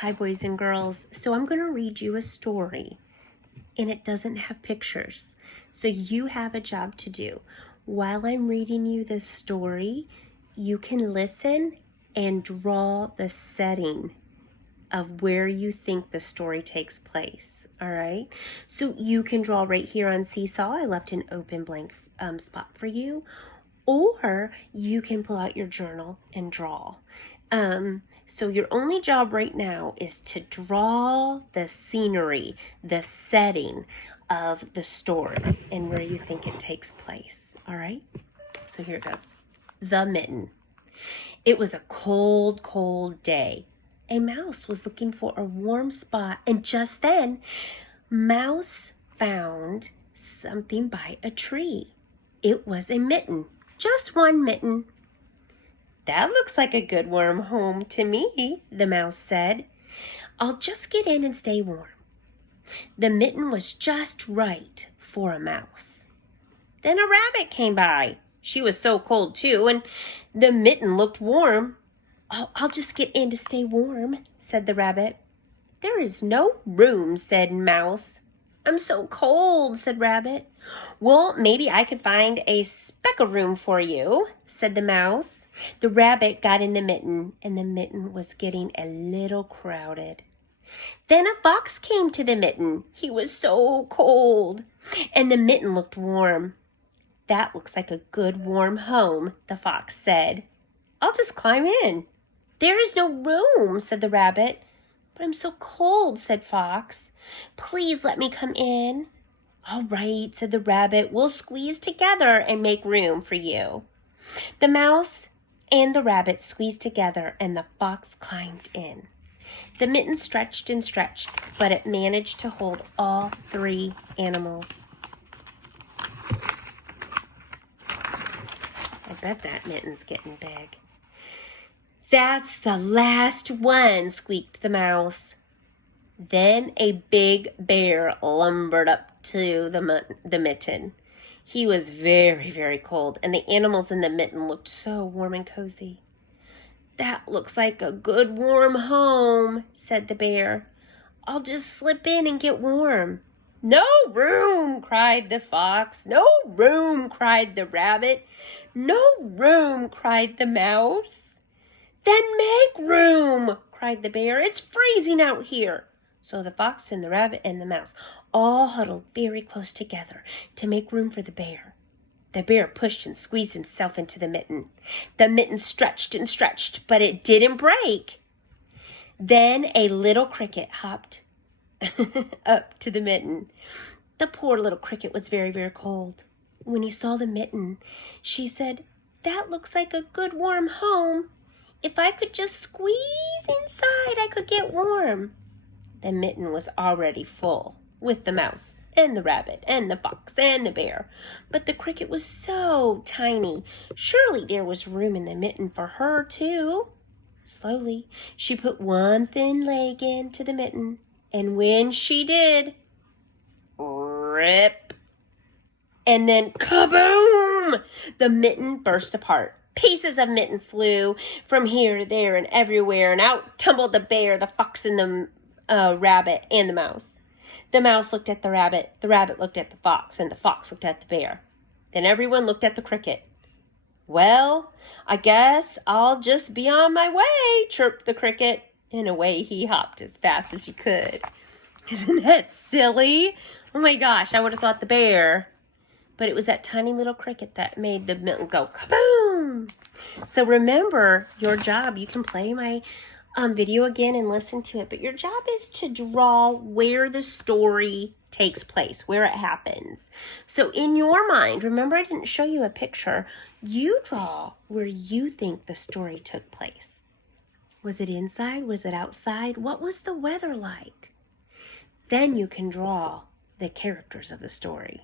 Hi, boys and girls. So I'm going to read you a story, and it doesn't have pictures. So you have a job to do. While I'm reading you this story, you can listen and draw the setting of where you think the story takes place. All right? So you can draw right here on Seesaw. I left an open blank spot for you. Or you can pull out your journal and draw. So your only job right now is to draw the scenery, the setting of the story and where you think it takes place. All right? So here it goes. The Mitten. It was a cold, cold day. A mouse was looking for a warm spot, and just then, Mouse found something by a tree. It was a mitten. Just one mitten. "That looks like a good warm home to me," the mouse said. "I'll just get in and stay warm." The mitten was just right for a mouse. Then a rabbit came by. She was so cold too, and the mitten looked warm. "Oh, I'll just get in to stay warm," said the rabbit. "There is no room," said Mouse. "I'm so cold," said Rabbit. "Well, maybe I could find a speck of room for you," said the Mouse. The rabbit got in the mitten, and the mitten was getting a little crowded. Then a fox came to the mitten. He was so cold, and the mitten looked warm. "That looks like a good warm home," the fox said. "I'll just climb in." "There is no room," said the rabbit. "But I'm so cold," said Fox. "Please let me come in." "All right," said the rabbit. "We'll squeeze together and make room for you." The mouse and the rabbit squeezed together, and the fox climbed in. The mitten stretched and stretched, but it managed to hold all three animals. I bet that mitten's getting big. "That's the last one," squeaked the mouse. Then a big bear lumbered up to the mitten. He was very, very cold, and the animals in the mitten looked so warm and cozy. "That looks like a good warm home," said the bear. "I'll just slip in and get warm." "No room," cried the fox. "No room," cried the rabbit. "No room," cried the mouse. "Then make room," cried the bear. "It's freezing out here." So the fox and the rabbit and the mouse all huddled very close together to make room for the bear. The bear pushed and squeezed himself into the mitten. The mitten stretched and stretched, but it didn't break. Then a little cricket hopped up to the mitten. The poor little cricket was very, very cold. When he saw the mitten, she said, "That looks like a good warm home. If I could just squeeze inside, I could get warm." The mitten was already full with the mouse and the rabbit and the fox and the bear. But the cricket was so tiny. Surely there was room in the mitten for her too. Slowly, she put one thin leg into the mitten. And when she did, rip, and then kaboom! The mitten burst apart. Pieces of mitten flew from here to there and everywhere, and out tumbled the bear, the fox, and the rabbit, and the mouse. The mouse looked at the rabbit looked at the fox, and the fox looked at the bear. Then everyone looked at the cricket. "Well, I guess I'll just be on my way," chirped the cricket, and away he hopped as fast as he could. Isn't that silly? Oh my gosh, I would have thought the bear. But it was that tiny little cricket that made the mitten go kaboom. So remember, your job, you can play my video again and listen to it, but your job is to draw where the story takes place, where it happens. So in your mind, remember I didn't show you a picture, you draw where you think the story took place. Was it inside? Was it outside? What was the weather like? Then you can draw the characters of the story.